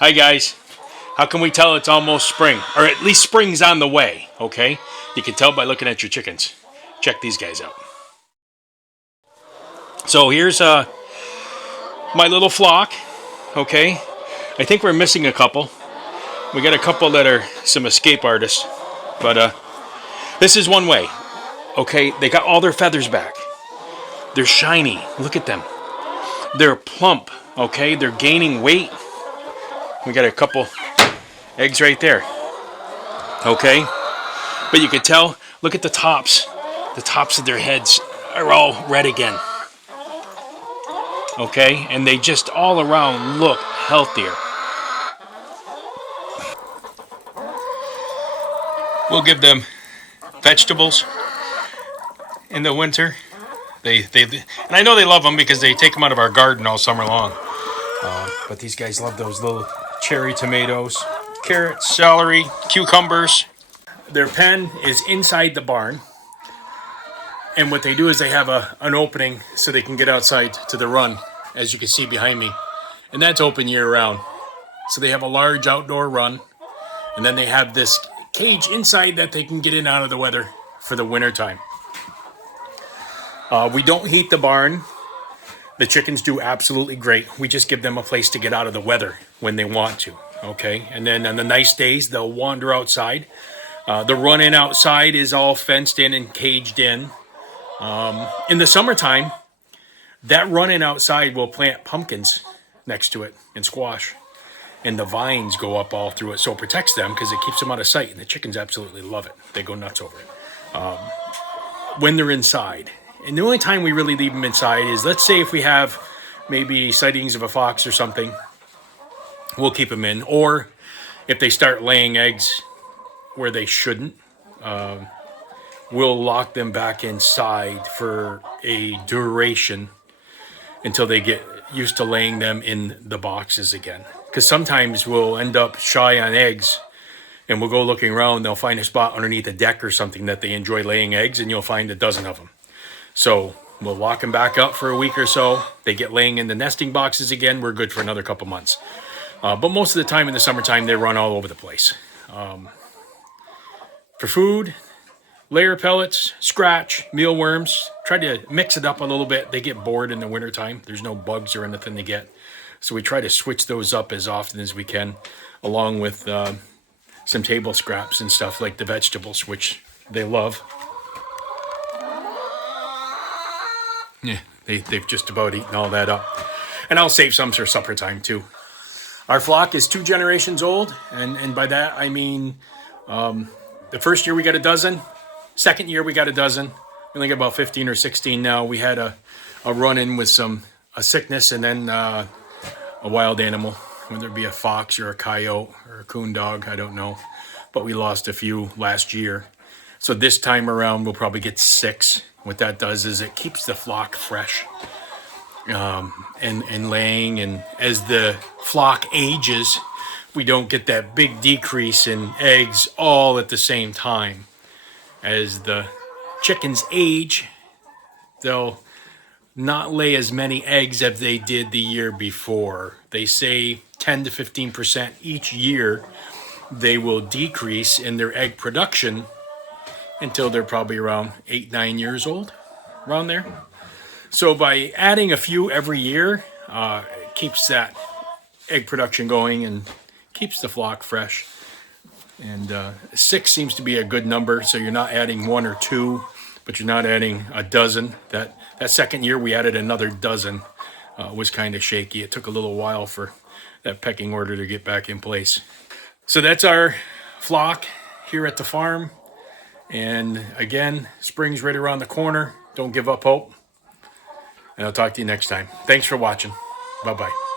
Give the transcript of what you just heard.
Hi guys. How can we tell it's almost spring? Or at least spring's on the way, okay? You can tell by looking at your chickens. Check these guys out. So here's my little flock, okay? I think we're missing a couple. We got a couple that are some escape artists. But this is one way, okay? They got all their feathers back. They're shiny. Look at them. They're plump, okay? They're gaining weight. We got a couple eggs right there, okay? But you can tell, look at the tops. The tops of their heads are all red again. Okay? And they just all around look healthier. We'll give them vegetables in the winter. And I know they love them because they take them out of our garden all summer long. But these guys love those little cherry tomatoes, carrots, celery, cucumbers. Their pen is inside the barn. And what they do is they have an opening so they can get outside to the run, as you can see behind me. And that's open year round. So they have a large outdoor run. And then they have this cage inside that they can get in out of the weather for the winter time. We don't heat the barn. The chickens do absolutely great. We just give them a place to get out of the weather when they want to. Okay. And then on the nice days, they'll wander outside. The run in outside is all fenced in and caged in. In the summertime, that running outside will plant pumpkins next to it and squash. And the vines go up all through it, so it protects them because it keeps them out of sight. And the chickens absolutely love it. They go nuts over it when they're inside. And the only time we really leave them inside is, let's say if we have maybe sightings of a fox or something, we'll keep them in. Or if they start laying eggs where they shouldn't, we'll lock them back inside for a duration until they get used to laying them in the boxes again. Because sometimes we'll end up shy on eggs and we'll go looking around. They'll find a spot underneath a deck or something that they enjoy laying eggs, and you'll find a dozen of them. So we'll lock them back up for a week or so. They get laying in the nesting boxes again. We're good for another couple months. But most of the time in the summertime, they run all over the place. For food, layer pellets, scratch, mealworms. Try to mix it up a little bit. They get bored in the wintertime. There's no bugs or anything to get. So we try to switch those up as often as we can, along with some table scraps and stuff like the vegetables, which they love. Yeah, they've just about eaten all that up. And I'll save some for supper time too. Our flock is 2 generations old. And by that, I mean the first year we got a dozen. Second year we got a dozen. We only got about 15 or 16 now. We had a run-in with a sickness and then a wild animal, whether it be a fox or a coyote or a coon dog, I don't know. But we lost a few last year. So this time around, we'll probably get 6. What that does is it keeps the flock fresh and laying. And as the flock ages, we don't get that big decrease in eggs all at the same time. As the chickens age, they'll not lay as many eggs as they did the year before. They say 10 to 15% each year they will decrease in their egg production until they're probably around 8-9 years old, around there. So by adding a few every year, it keeps that egg production going and keeps the flock fresh. And 6 seems to be a good number, so you're not adding 1 or 2, but you're not adding a dozen. That second year we added another dozen. Was kind of shaky. It took a little while for that pecking order to get back in place. So that's our flock here at the farm. And again, spring's right around the corner. Don't give up hope. And I'll talk to you next time. Thanks for watching. Bye-bye.